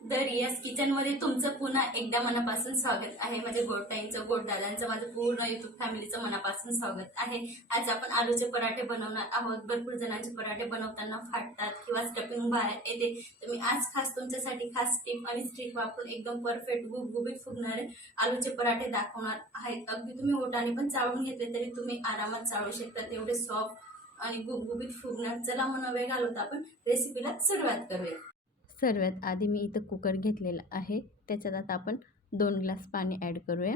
गाईस किचनमध्ये तुमचं पुन्हा एकदा मनापासून स्वागत आहे. माझ्या गोडताईंचं गोडदादांचं माझं पूर्ण युट्यूब फॅमिलीचं मनापासून स्वागत आहे. आज आपण आलूचे पराठे बनवणार आहोत. भरपूर जणांचे पराठे बनवताना फाटतात किंवा स्टफिंग बाहेर येते. तर मी आज खास तुमच्यासाठी खास टिप आणि स्ट्रिक वापरून एकदम परफेक्ट गुबगुबीत फुगणारे आलूचे पराठे दाखवणार आहेत अगदी तुम्ही ओटाने पण चाळून घेतले तरी तुम्ही आरामात चाळू शकता. तेवढे सॉफ्ट आणि गुबगुबीत फुगणार. चला मग वेळ घालवता आपण रेसिपीला सुरुवात करूया. सर्वात आधी मी इथं कुकर घेतलेला आहे. त्याच्यात आता आपण दोन ग्लास पाणी ॲड करूया.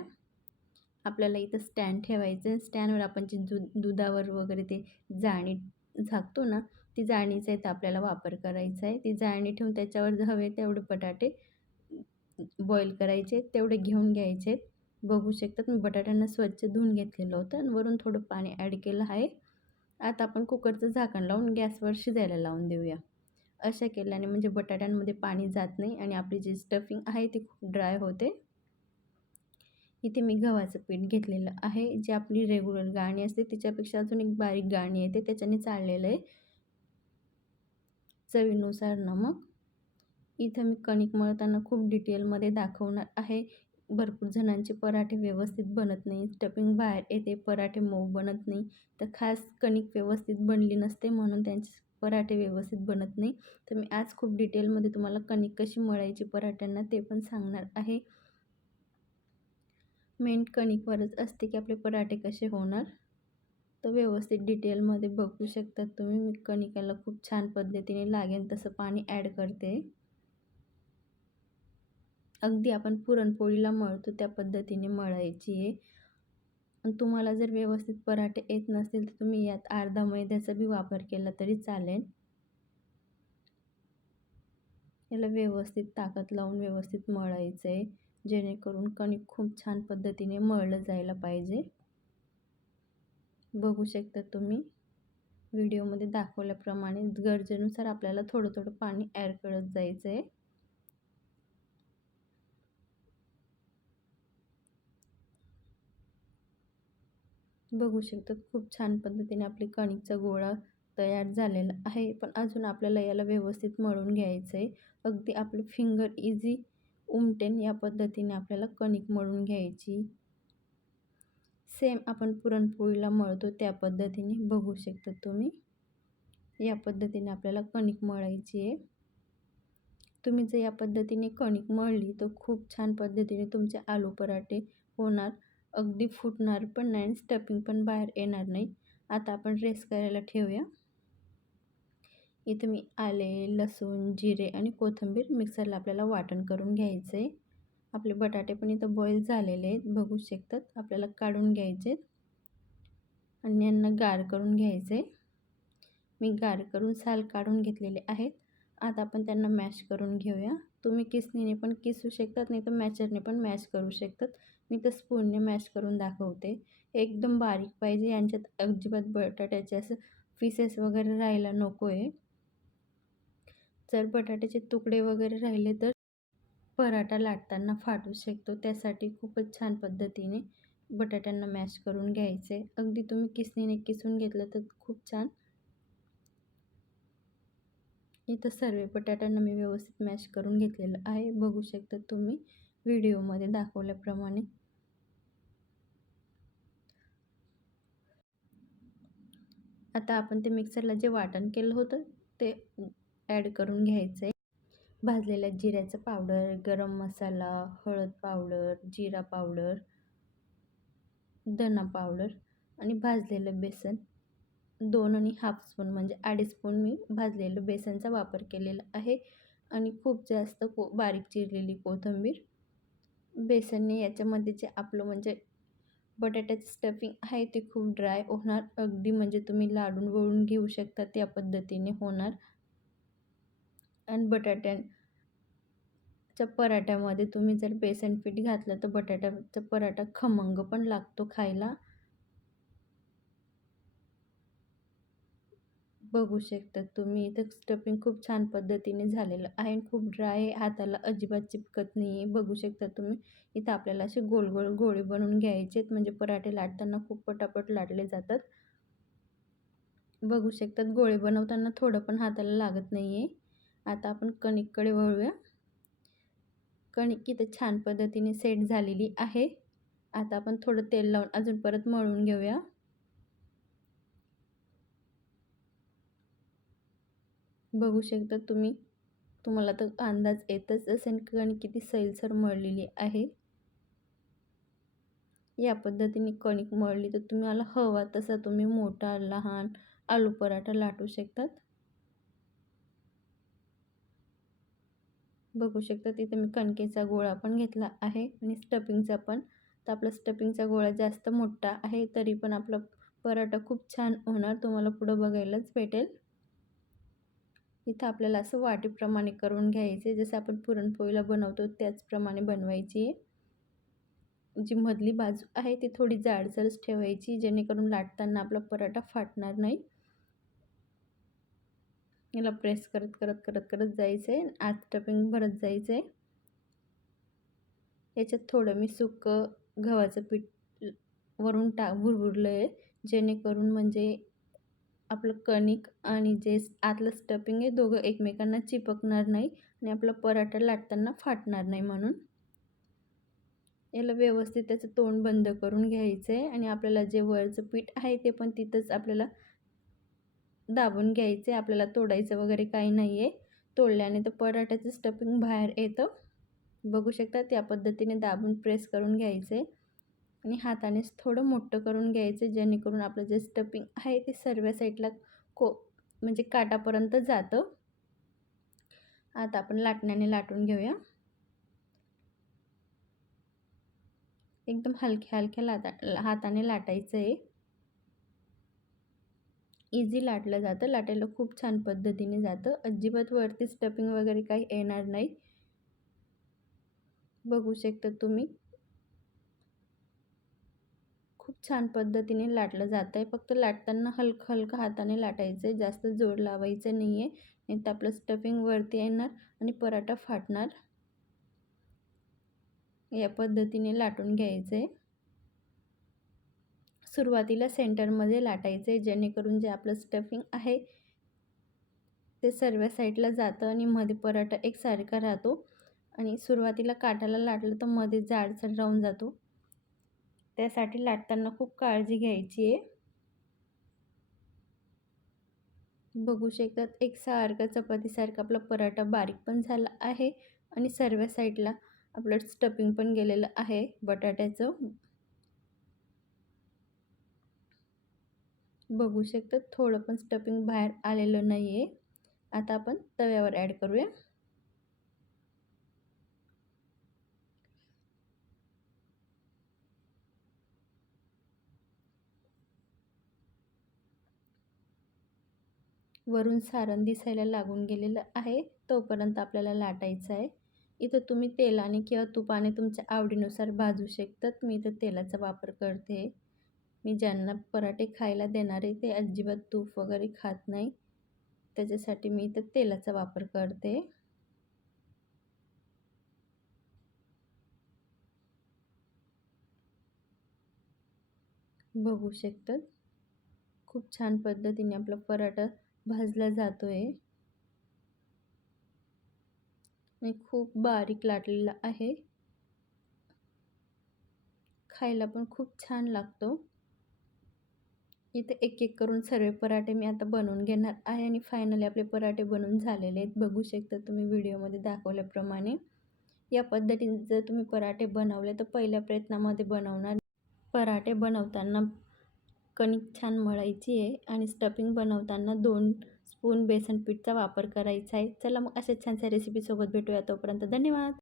आपल्याला इथं स्टँड ठेवायचं आहे स्टँडवर आपण जे दु दुधावर वगैरे ते जाळणी झाकतो ना ती जाळणीचा इथं आपल्याला वापर करायचा आहे ती जाळणी ठेवून त्याच्यावर हवे तेवढे बटाटे बॉईल करायचे तेवढे घेऊन घ्यायचे. बघू शकतात मी बटाट्यांना स्वच्छ धुवून घेतलेलं होतं आणि वरून थोडं पाणी ॲड केलं आहे. आता आपण कुकरचं झाकण लावून गॅसवर शिजायला लावून देऊया. अशा केल्याने म्हणजे बटाट्यांमध्ये पाणी जात नाही आणि आपली जी स्टफिंग आहे ती खूप ड्राय होते. इथे मी गव्हाचं पीठ घेतलेलं आहे जी आपली रेग्युलर गाणी असते तिच्यापेक्षा अजून एक बारीक गाणी येते त्याच्याने चाललेलं आहे. चवीनुसार नमक. इथं मी कणिक मळताना खूप डिटेलमध्ये दाखवणार आहे. भरपूर जणांचे पराठे व्यवस्थित बनत नाही स्टफिंग बाहेर येते पराठे मऊ बनत नाही. तर खास कणिक व्यवस्थित बनली नसते म्हणून त्यांची पराठे व्यवस्थित बनत नाही. तर मी आज खूप डिटेलमध्ये तुम्हाला कणिक कशी मळायची पराठ्यांना ते पण सांगणार आहे. मेन कणिकवरच असते की आपले पराठे कसे होणार. तर व्यवस्थित डिटेलमध्ये बघू शकतात तुम्ही. मी कणिकाला खूप छान पद्धतीने लागेल तसं पाणी ॲड करते. अगदी आपण पुरणपोळीला मळतो त्या पद्धतीने मळायची आहे. आणि तुम्हाला जर व्यवस्थित पराठे येत नसतील तर तुम्ही यात अर्धा मैद्याचा बी वापर केला तरी चालेल. याला व्यवस्थित ताकद लावून व्यवस्थित मळायचं आहे जेणेकरून कणिक खूप छान पद्धतीने मळलं जायला पाहिजे. बघू शकता तुम्ही व्हिडिओमध्ये दाखवल्याप्रमाणे गरजेनुसार आपल्याला थोडं थोडं पाणी ॲड करत जायचं आहे बघू शकतात खूप छान पद्धतीने आपली कणिकचा गोळा तयार झालेला आहे. पण अजून आपल्याला याला व्यवस्थित मळून घ्यायचं आहे अगदी आपलं फिंगर इझी उमटेन या पद्धतीने आपल्याला कणिक मळून घ्यायची. सेम आपण पुरणपोळीला मळतो त्या पद्धतीने. बघू शकता तुम्ही. या पद्धतीने आपल्याला कणिक मळायची आहे. तुम्ही जर या पद्धतीने कणिक मळली तर खूप छान पद्धतीने तुमचे आलू पराठे होणार. अगदी फुटणार पण नाही स्टपिंग स्टफिंग पण बाहेर येणार नाही. आता आपण रेस करायला ठेवूया. इथं मी आले लसूण जिरे आणि कोथिंबीर मिक्सरला आपल्याला वाटण करून घ्यायचं आहे आपले बटाटे पण इथं बॉईल झालेले आहेत. बघू शकतात आपल्याला काढून घ्यायचे आणि यांना गार करून घ्यायचे मी गार करून साल काढून घेतलेले आहेत. आता आपण त्यांना मॅश करून घेऊया. तुम्ही किसणीने पण किसू शकतात नाही तर मॅचरने पण मॅश करू शकतात. मी तर स्पूनने मॅश करून दाखवते. एकदम बारीक पाहिजे यांच्यात अजिबात बटाट्याचे असं पीसेस वगैरे राहायला नको आहे जर बटाट्याचे तुकडे वगैरे राहिले तर पराठा लाटताना फाटू शकतो. त्यासाठी खूपच छान पद्धतीने बटाट्यांना मॅश करून घ्यायचे. अगदी तुम्ही किसनीने किसून घेतलं तर खूप छान. इथं सर्व बटाट्यांना मी व्यवस्थित मॅश करून घेतलेलं आहे. बघू शकता तुम्ही व्हिडिओमध्ये दाखवल्याप्रमाणे. आता आपण ते मिक्सरला जे वाटण केलं होतं ते ॲड करून घ्यायचं आहे भाजलेल्या जिऱ्याचं पावडर गरम मसाला हळद पावडर जिरा पावडर धना पावडर आणि भाजलेलं बेसन. दोन आणि हाफ स्पून म्हणजे अडीच स्पून मी भाजलेलं बेसनचा वापर केलेला आहे. आणि खूप जास्त को बारीक चिरलेली कोथिंबीर. बेसनने याच्यामध्ये जे आपलं म्हणजे बटाट्याचं स्टफिंग आहे ते खूप ड्राय होणार. अगदी म्हणजे तुम्ही लाडून वळून घेऊ शकता त्या पद्धतीने होणार. आणि बटाट्याच्या पराठ्यामध्ये तुम्ही जर बेसन पीठ घातलं तर बटाट्याचा पराठा खमंग पण लागतो खायला. बघू शकता तुम्ही. इथं स्टफिंग खूप छान पद्धतीने झालेलं आहे खूप ड्राय हाताला अजिबात चिपकत नाही आहे बघू शकता तुम्ही. इथं आपल्याला असे गोल गोल गोळे बनवून घ्यायचेत म्हणजे पराठे लाटताना खूप पटापट लाटले जातात. बघू शकतात गोळे बनवताना थोडं पण हाताला लागत नाही आहे आता आपण कणिककडे वळूया. कणिक इथं छान पद्धतीने सेट झालेली आहे. आता आपण थोडं तेल लावून अजून परत मळून घेऊया. बघू शकता तुम्ही. तुम्हाला तर अंदाज येतच असेल कणिक किती सैलसर मळलेली आहे. या पद्धतीने कणिक मळली तर तुम्हाला हवा तसा तुम्ही मोठा लहान आलू पराठा लाटू शकतात. बघू शकता तिथे मी कणकेचा गोळा पण घेतला आहे आणि स्टफिंगचा पण. तर आपला स्टफिंगचा गोळा जास्त मोठा आहे तरी पण आपला पराठा खूप छान होणार तुम्हाला पुढं बघायलाच भेटेल. इथं आपल्याला असं वाटीप्रमाणे करून घ्यायचे जसं आपण पुरणपोळीला बनवतो त्याचप्रमाणे बनवायची. जी मधली बाजू आहे ती थोडी जाडसरच ठेवायची जेणेकरून लाटताना आपला पराठा फाटणार नाही. याला प्रेस करत करत करत करत जायचं आहे आत टपिंग भरत जायचं. आहे याच्यात थोडं मी सुकं गव्हाचं पीठ वरून टा भुरभुरलं आहे जेणेकरून म्हणजे आपलं कणिक आणि जे आतलं स्टफिंग आहे दोघं एकमेकांना चिपकणार नाही आणि आपला पराठा लाटताना फाटणार नाही म्हणून. याला व्यवस्थित त्याचं तोंड बंद करून घ्यायचं आहे आणि आपल्याला जे वरचं पीठ आहे ते पण तिथंच आपल्याला दाबून घ्यायचे आपल्याला तोडायचं वगैरे काही नाही आहे तोडल्याने तर पराठ्याचं स्टफिंग बाहेर येतं. बघू शकता त्या पद्धतीने दाबून प्रेस करून घ्यायचे आणि हातानेच थोडं मोठं करून घ्यायचं जेणेकरून आपलं जे स्टपिंग आहे ते सर्व साईडला को म्हणजे काटापर्यंत जातं. आता आपण लाटण्याने लाटून घेऊया. एकदम हलक्या हलक्या लाटा हाताने लाटायचं आहे इझी लाटलं जातं. लाटायला खूप छान पद्धतीने जातं. अजिबात वरती स्टपिंग वगैरे काही येणार नाही. बघू शकता तुम्ही. खूप छान पद्धतीने लाटलं जात आहे फक्त लाटताना हलकं हलकं हाताने लाटायचं आहे जास्त जोड लावायचं नाही आहे नाही तर आपलं स्टफिंग वरती येणार आणि पराठा फाटणार. या पद्धतीने लाटून घ्यायचं आहे सुरुवातीला सेंटरमध्ये लाटायचं आहे जेणेकरून जे आपलं स्टफिंग आहे ते सर्व साईडला जातं आणि मध्ये पराठा एकसारखा राहतो. आणि सुरुवातीला काटाला लाटलं तर मध्ये जाडसर राहून जातो. त्यासाठी लाटताना खूप काळजी घ्यायची आहे. बघू शकतात एकसारखा चपातीसारखा आपला पराठा बारीक पण झाला आहे आणि सर्व साईडला आपलं स्टफिंग पण गेलेलं आहे बटाट्याचं. बघू शकतात थोडं पण स्टफिंग बाहेर आलेलं नाही आहे आता आपण तव्यावर ॲड करूया. वरून सारण दिसायला लागून गेलेलं आहे तोपर्यंत आपल्याला लाटायचं आहे. इथं तुम्ही तेलाने किंवा तुपाने तुमच्या आवडीनुसार भाजू शकतात. मी इथं तेलाचा वापर करते. मी ज्यांना पराठे खायला देणार आहे ते अजिबात तूप वगैरे खात नाही. त्याच्यासाठी मी इथं तेलाचा वापर करते. बघू शकतात. खूप छान पद्धतीने आपला पराठा भाजला जातो आहे आणि खूप बारीक लाटलेला आहे. खायला पण खूप छान लागतो. इथे एक एक करून सर्व पराठे मी आता बनवून घेणार आहे आणि फायनली आपले पराठे बनवून झालेले आहेत. बघू शकता तुम्ही व्हिडिओमध्ये दाखवल्याप्रमाणे. या पद्धतीने जर तुम्ही पराठे बनवले तर पहिल्या प्रयत्नामध्ये बनवणार. पराठे बनवताना कणिक छान मळायची आहे आणि स्टफिंग बनवताना दोन स्पून बेसन पीठचा वापर करायचा आहे. चला मग अशाच छानशा रेसिपीसोबत भेटूया तोपर्यंत. धन्यवाद!